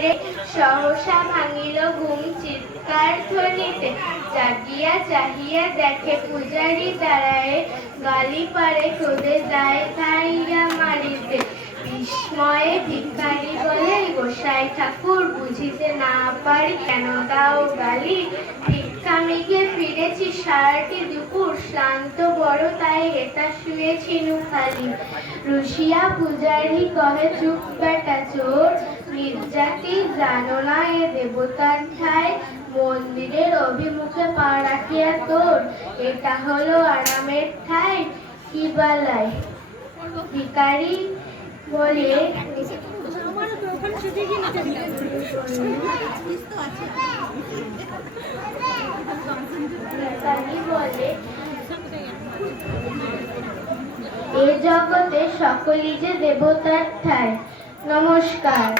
ফিরে সহসা ভাঙিল ঘুম চিৎকার ধ্বনিতে। জাগিয়া চাহিয়া দেখে পূজারি দাঁড়ায়, গালি পারে ক্রোধে যায় ধাইয়া মারিতে। বিস্ময়ে ভিখারি বলে, গোসাই ঠাকুর বুঝিতে না পারি, কেন দাও গালি? ভিক্ষামিকে ফিরেছি সারাটি দুপুর, শ্রান্ত বড় তাই এটা শুয়েছিনু খালি। রুশিয়া পূজারি কহে, চুপ বেটা চোর, নির্জাতি জানো না এ দেবতার ঠাই, মন্দিরের অভিমুখে পা রাখিয়া তোর, এটা হলো আরামের ঠাই, কি বালাই? ভিখারি বলে, এ জগতে সকলই যে দেবতার ঠাই। নমস্কার।